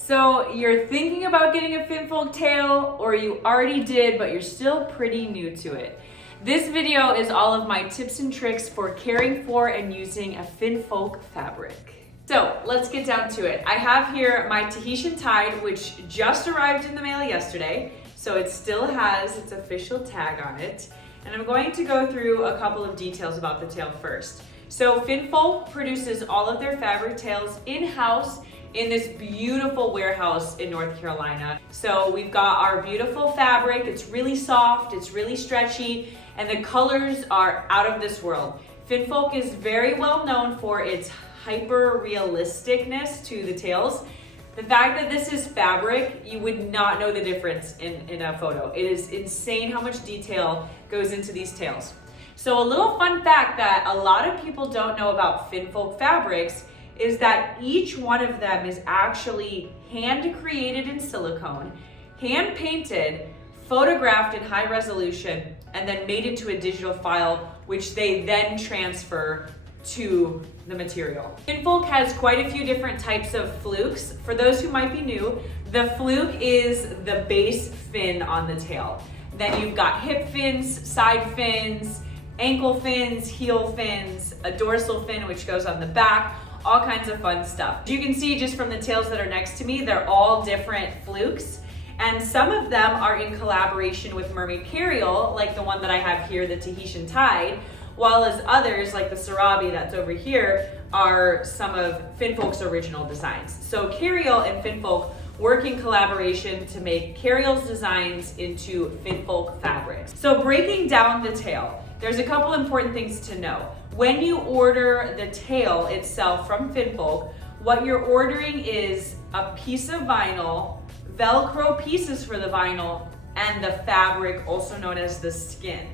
So you're thinking about getting a Finfolk tail, or you already did, but you're still pretty new to it. This video is all of my tips and tricks for caring for and using a Finfolk fabric. So let's get down to it. I have here my Tahitian Tide, which just arrived in the mail yesterday. So it still has its official tag on it. And I'm going to go through a couple of details about the tail first. So Finfolk produces all of their fabric tails in-house in this beautiful warehouse in North Carolina. So we've got our beautiful fabric. It's really soft, it's really stretchy, and the colors are out of this world. Finfolk is very well known for its hyper realisticness to the tails. The fact that this is fabric, you would not know the difference in a photo. It is insane how much detail goes into these tails. So a little fun fact that a lot of people don't know about Finfolk fabrics is that each one of them is actually hand created in silicone, hand painted, photographed in high resolution, and then made into a digital file, which they then transfer to the material. Finfolk has quite a few different types of flukes. For those who might be new, the fluke is the base fin on the tail. Then you've got hip fins, side fins, ankle fins, heel fins, a dorsal fin which goes on the back, all kinds of fun stuff. You can see just from the tails that are next to me, they're all different flukes. And some of them are in collaboration with Mermaid carryall, like the one that I have here, the Tahitian Tide, while as others, like the Sarabi that's over here, are some of Finfolk's original designs. So carryall and Finfolk work in collaboration to make carryall's designs into Finfolk fabrics. So breaking down the tail, there's a couple important things to know. When you order the tail itself from Finfolk, what you're ordering is a piece of vinyl, Velcro pieces for the vinyl, and the fabric, also known as the skin.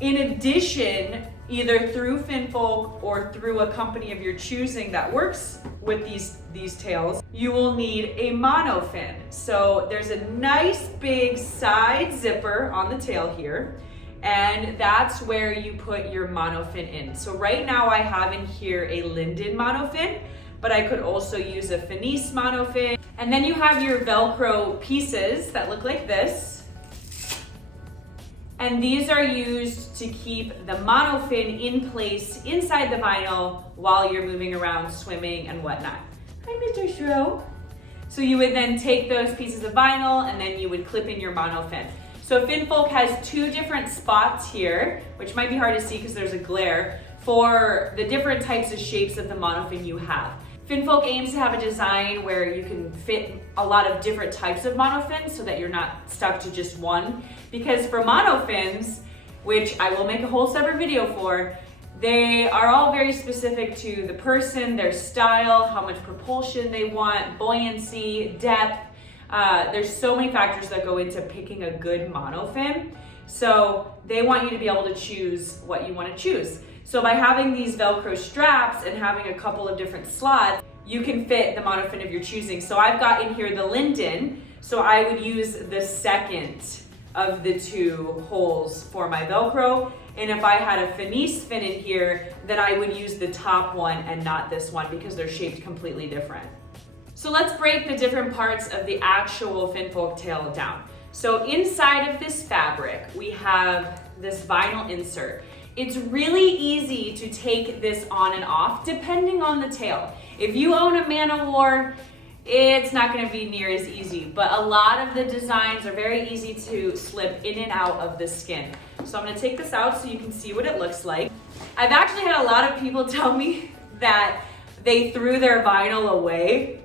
In addition, either through Finfolk or through a company of your choosing that works with these tails, you will need a monofin. So there's a nice big side zipper on the tail here, and that's where you put your monofin in. So right now I have in here a linden monofin, but I could also use a finesse monofin. And then you have your Velcro pieces that look like this. And these are used to keep the monofin in place inside the vinyl while you're moving around, swimming and whatnot. Hi, Mr. Shro. So you would then take those pieces of vinyl and then you would clip in your monofin. So Finfolk has two different spots here, which might be hard to see because there's a glare, for the different types of shapes of the monofin you have. Finfolk aims to have a design where you can fit a lot of different types of monofins so that you're not stuck to just one. Because for monofins, which I will make a whole separate video for, they are all very specific to the person, their style, how much propulsion they want, buoyancy, depth. There's so many factors that go into picking a good monofin. So they want you to be able to choose what you want to choose. So by having these Velcro straps and having a couple of different slots, you can fit the monofin of your choosing. So I've got in here the linden, so I would use the second of the two holes for my Velcro. And if I had a finesse fin in here, then I would use the top one and not this one because they're shaped completely different. So let's break the different parts of the actual Finfolk tail down. So inside of this fabric, we have this vinyl insert. It's really easy to take this on and off depending on the tail. If you own a Man of War, it's not gonna be near as easy, but a lot of the designs are very easy to slip in and out of the skin. So I'm gonna take this out so you can see what it looks like. I've actually had a lot of people tell me that they threw their vinyl away.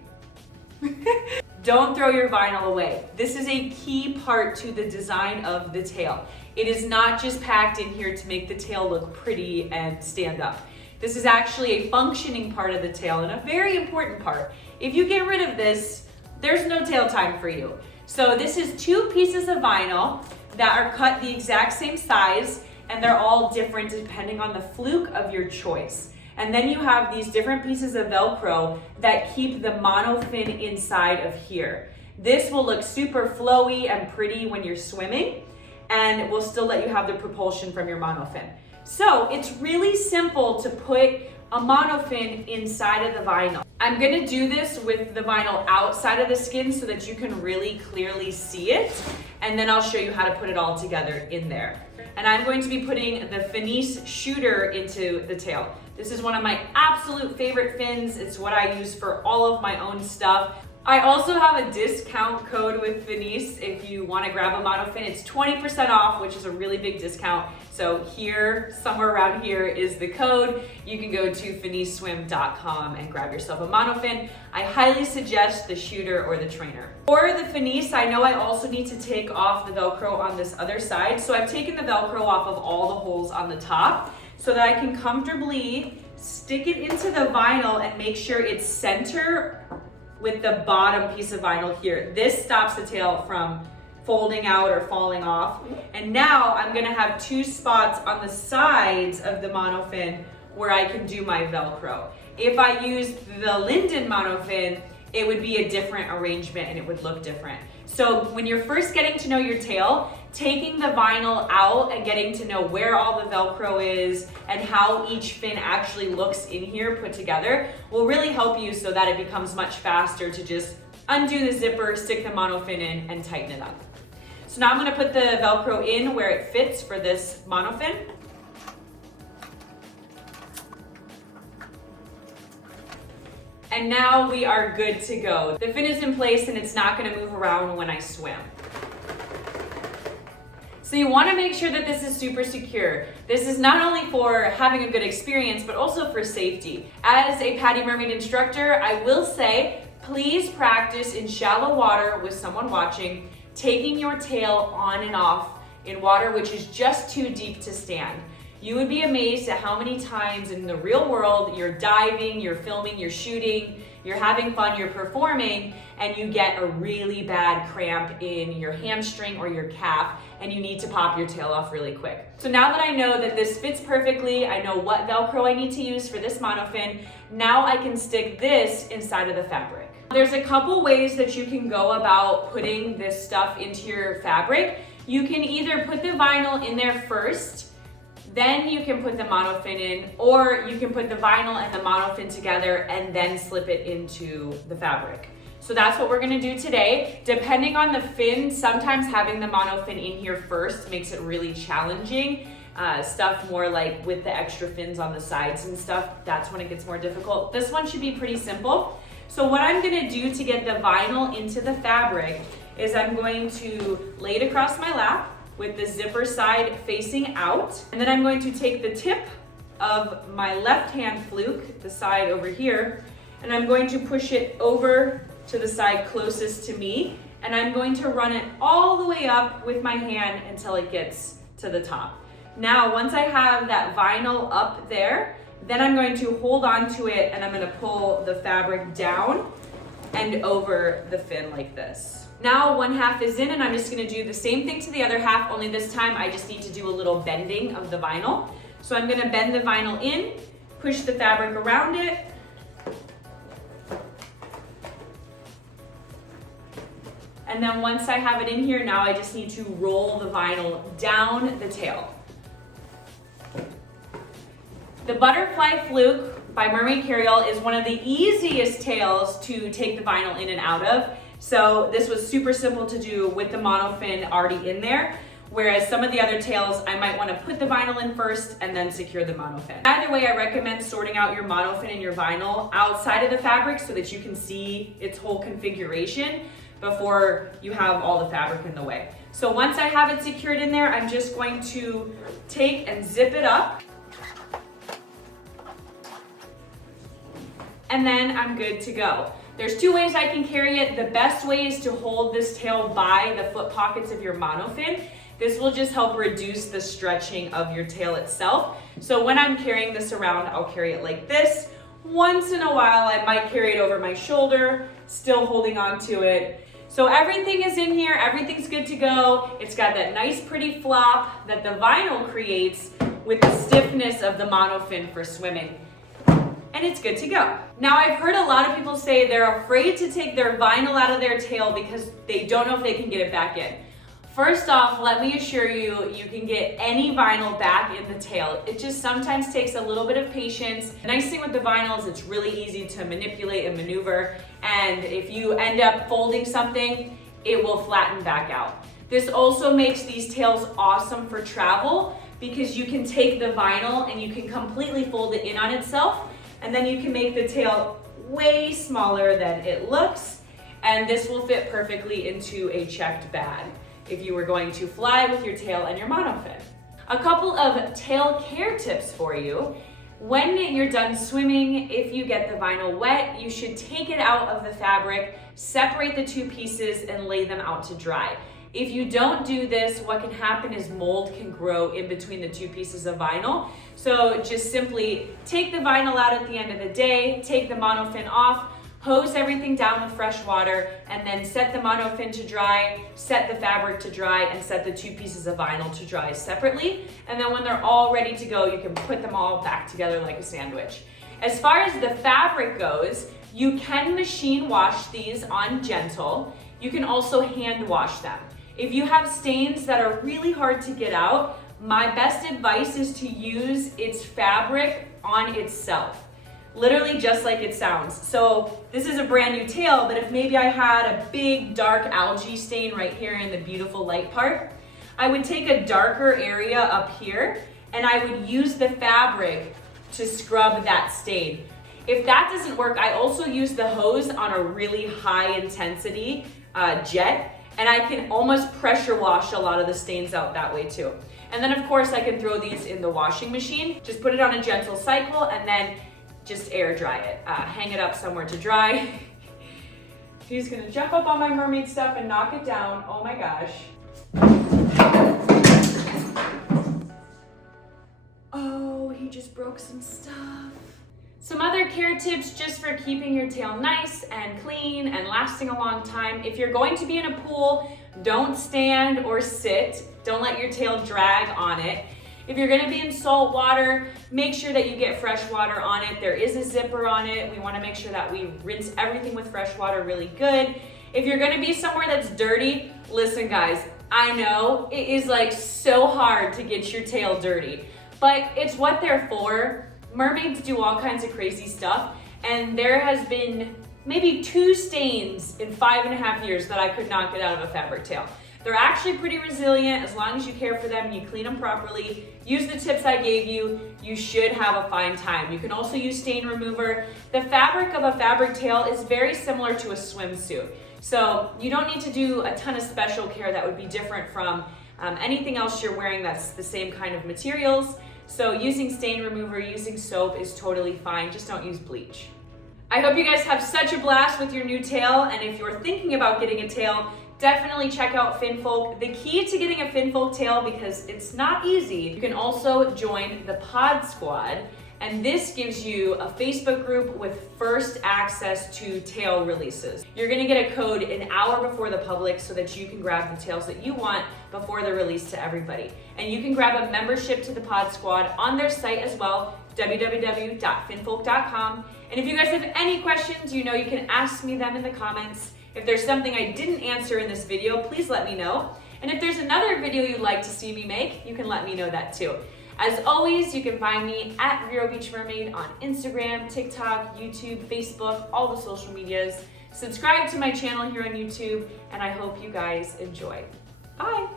Don't throw your vinyl away. This is a key part to the design of the tail. It is not just packed in here to make the tail look pretty and stand up. This is actually a functioning part of the tail and a very important part. If you get rid of this, there's no tail time for you. So this is two pieces of vinyl that are cut the exact same size, and they're all different depending on the fluke of your choice. And then you have these different pieces of Velcro that keep the monofin inside of here. This will look super flowy and pretty when you're swimming, and will still let you have the propulsion from your monofin. So it's really simple to put a monofin inside of the vinyl. I'm gonna do this with the vinyl outside of the skin so that you can really clearly see it, and then I'll show you how to put it all together in there. And I'm going to be putting the Finesse shooter into the tail. This is one of my absolute favorite fins. It's what I use for all of my own stuff. I also have a discount code with Finesse if you want to grab a monofin. It's 20% off, which is a really big discount. So here, somewhere around here is the code. You can go to finesseswim.com and grab yourself a monofin. I highly suggest the shooter or the trainer. For the Finesse, I know I also need to take off the Velcro on this other side. So I've taken the Velcro off of all the holes on the top so that I can comfortably stick it into the vinyl and make sure it's center with the bottom piece of vinyl here. This stops the tail from folding out or falling off. And now I'm gonna have 2 spots on the sides of the monofin where I can do my Velcro. If I used the Linden monofin, it would be a different arrangement and it would look different. So when you're first getting to know your tail, taking the vinyl out and getting to know where all the Velcro is and how each fin actually looks in here put together will really help you so that it becomes much faster to just undo the zipper, stick the monofin in, and tighten it up. So now I'm gonna put the Velcro in where it fits for this monofin. And now we are good to go. The fin is in place and it's not gonna move around when I swim. So you wanna make sure that this is super secure. This is not only for having a good experience, but also for safety. As a PADI Mermaid instructor, I will say, please practice in shallow water with someone watching, taking your tail on and off in water which is just too deep to stand. You would be amazed at how many times in the real world you're diving, you're filming, you're shooting, you're having fun, you're performing, and you get a really bad cramp in your hamstring or your calf, and you need to pop your tail off really quick. So now that I know that this fits perfectly, I know what Velcro I need to use for this monofin, now I can stick this inside of the fabric. There's a couple ways that you can go about putting this stuff into your fabric. You can either put the vinyl in there first, then you can put the monofin in, or you can put the vinyl and the monofin together and then slip it into the fabric. So that's what we're gonna do today. Depending on the fin, sometimes having the monofin in here first makes it really challenging. Stuff more like with the extra fins on the sides and stuff, that's when it gets more difficult. This one should be pretty simple. So what I'm gonna do to get the vinyl into the fabric is I'm going to lay it across my lap with the zipper side facing out. And then I'm going to take the tip of my left hand fluke, the side over here, and I'm going to push it over to the side closest to me. And I'm going to run it all the way up with my hand until it gets to the top. Now, once I have that vinyl up there, then I'm going to hold on to it and I'm gonna pull the fabric down and over the fin like this. Now 1/2 is in and I'm just gonna do the same thing to the other half, only this time I just need to do a little bending of the vinyl. So I'm gonna bend the vinyl in, push the fabric around it, and then once I have it in here, now I just need to roll the vinyl down the tail. The Butterfly Fluke by Mermaid Carryall is one of the easiest tails to take the vinyl in and out of. So this was super simple to do with the monofin already in there, whereas some of the other tails, I might want to put the vinyl in first and then secure the monofin. Either way, I recommend sorting out your monofin and your vinyl outside of the fabric so that you can see its whole configuration before you have all the fabric in the way. So once I have it secured in there, I'm just going to take and zip it up. And then I'm good to go. There's 2 ways I can carry it. The best way is to hold this tail by the foot pockets of your monofin. This will just help reduce the stretching of your tail itself. So when I'm carrying this around, I'll carry it like this. Once in a while, I might carry it over my shoulder, still holding on to it. So everything is in here, everything's good to go. It's got that nice pretty flop that the vinyl creates with the stiffness of the monofin for swimming. And it's good to go. Now I've heard a lot of people say they're afraid to take their vinyl out of their tail because they don't know if they can get it back in. First off, let me assure you, you can get any vinyl back in the tail. It just sometimes takes a little bit of patience. The nice thing with the vinyl is it's really easy to manipulate and maneuver, and if you end up folding something, it will flatten back out. This also makes these tails awesome for travel because you can take the vinyl and you can completely fold it in on itself, and then you can make the tail way smaller than it looks, and this will fit perfectly into a checked bag if you were going to fly with your tail and your monofin. A couple of tail care tips for you. When you're done swimming, if you get the vinyl wet, you should take it out of the fabric, separate the two pieces, and lay them out to dry. If you don't do this, what can happen is mold can grow in between the two pieces of vinyl. So just simply take the vinyl out at the end of the day, take the monofin off, hose everything down with fresh water, and then set the monofin to dry, set the fabric to dry, and set the two pieces of vinyl to dry separately. And then when they're all ready to go, you can put them all back together like a sandwich. As far as the fabric goes, you can machine wash these on gentle. You can also hand wash them. If you have stains that are really hard to get out, my best advice is to use its fabric on itself. Literally just like it sounds. So this is a brand new tail, but if maybe I had a big dark algae stain right here in the beautiful light part, I would take a darker area up here and I would use the fabric to scrub that stain. If that doesn't work, I also use the hose on a really high intensity jet, and I can almost pressure wash a lot of the stains out that way too. And then of course I can throw these in the washing machine. Just put it on a gentle cycle and then just air dry it. Hang it up somewhere to dry. He's gonna jump up on my mermaid stuff and knock it down. Oh my gosh. Oh, he just broke some stuff. Some other care tips just for keeping your tail nice and clean and lasting a long time. If you're going to be in a pool, don't stand or sit. Don't let your tail drag on it. If you're gonna be in salt water, make sure that you get fresh water on it. There is a zipper on it. We wanna make sure that we rinse everything with fresh water really good. If you're gonna be somewhere that's dirty, listen guys, I know it is like so hard to get your tail dirty, but it's what they're for. Mermaids do all kinds of crazy stuff, and there has been maybe 2 stains in 5.5 years that I could not get out of a fabric tail. They're actually pretty resilient as long as you care for them and you clean them properly. Use the tips I gave you, you should have a fine time. You can also use stain remover. The fabric of a fabric tail is very similar to a swimsuit. So you don't need to do a ton of special care that would be different from anything else you're wearing that's the same kind of materials. So using stain remover, using soap is totally fine, just don't use bleach. I hope you guys have such a blast with your new tail, and if you're thinking about getting a tail, definitely check out Finfolk. The key to getting a Finfolk tail, because it's not easy, you can also join the Pod Squad, and this gives you a Facebook group with first access to tail releases. You're gonna get a code an hour before the public so that you can grab the tails that you want before they're released to everybody. And you can grab a membership to the Pod Squad on their site as well, www.finfolk.com. And if you guys have any questions, you know you can ask me them in the comments. If there's something I didn't answer in this video, please let me know. And if there's another video you'd like to see me make, you can let me know that too. As always, you can find me at Vero Beach Mermaid on Instagram, TikTok, YouTube, Facebook, all the social medias. Subscribe to my channel here on YouTube, and I hope you guys enjoy. Bye.